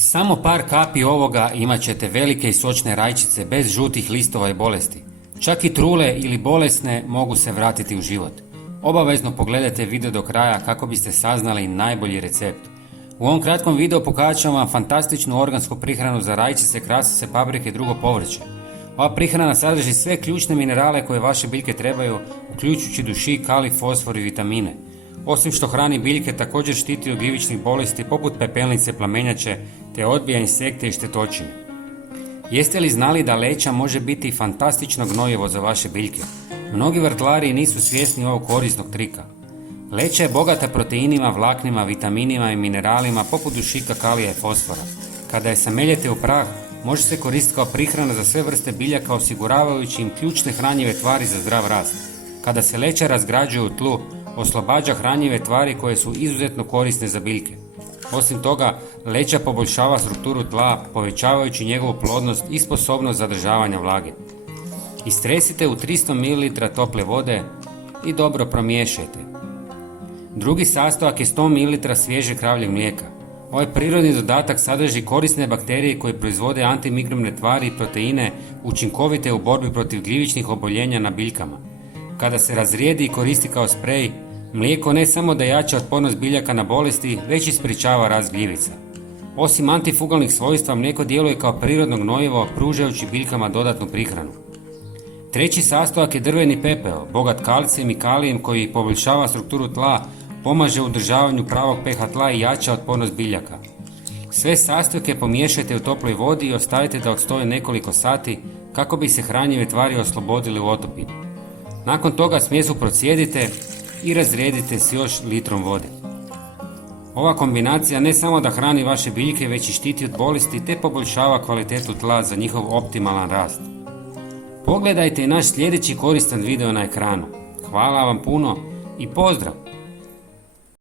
Samo par kapi ovoga imat ćete velike i sočne rajčice bez žutih listova i bolesti. Čak i trule ili bolesne mogu se vratiti u život. Obavezno pogledajte video do kraja kako biste saznali najbolji recept. U ovom kratkom videu pokazat ću vam fantastičnu organsku prihranu za rajčice, krastave, paprike i drugo povrće. Ova prihrana sadrži sve ključne minerale koje vaše biljke trebaju, uključujući dušik, kalij, fosfor i vitamine. Osim što hrani biljke, također štiti od gljivičnih bolesti poput pepelnice, plamenjače te odbija insekte i štetočine. Jeste li znali da leća može biti fantastično gnojivo za vaše biljke? Mnogi vrtlari nisu svjesni ovog korisnog trika. Leća je bogata proteinima, vlaknima, vitaminima i mineralima poput dušika, kalija i fosfora. Kada je sameljete u prah, može se koristiti kao prihrana za sve vrste biljaka, osiguravajući im ključne hranjive tvari za zdrav rast. Kada se leća razgrađuju u tlu, oslobađa hranjive tvari koje su izuzetno korisne za biljke. Osim toga, leća poboljšava strukturu tla, povećavajući njegovu plodnost i sposobnost zadržavanja vlage. Istresite u 300 ml tople vode i dobro promiješajte. Drugi sastojak je 100 ml svježeg kravljeg mlijeka. Ovaj prirodni dodatak sadrži korisne bakterije koje proizvode antimikrobne tvari i proteine učinkovite u borbi protiv gljivičnih oboljenja na biljkama. Kada se razrijedi i koristi kao sprej, mlijeko ne samo da jača otpornost biljaka na bolesti, već i sprječava rast gljivica. Osim antifugalnih svojstva, mlijeko djeluje kao prirodno gnojivo, pružajući biljkama dodatnu prihranu. Treći sastojak je drveni pepeo, bogat kalcijem i kalijem koji poboljšava strukturu tla, pomaže u održavanju pravog pH tla i jača otpornost biljaka. Sve sastojke pomiješajte u toploj vodi i ostavite da odstoje nekoliko sati kako bi se hranjive tvari oslobodile u otopini. Nakon toga smjesu procijedite i razrijedite s još litrom vode. Ova kombinacija ne samo da hrani vaše biljke, već i štiti od bolesti te poboljšava kvalitetu tla za njihov optimalan rast. Pogledajte i naš sljedeći koristan video na ekranu. Hvala vam puno i pozdrav!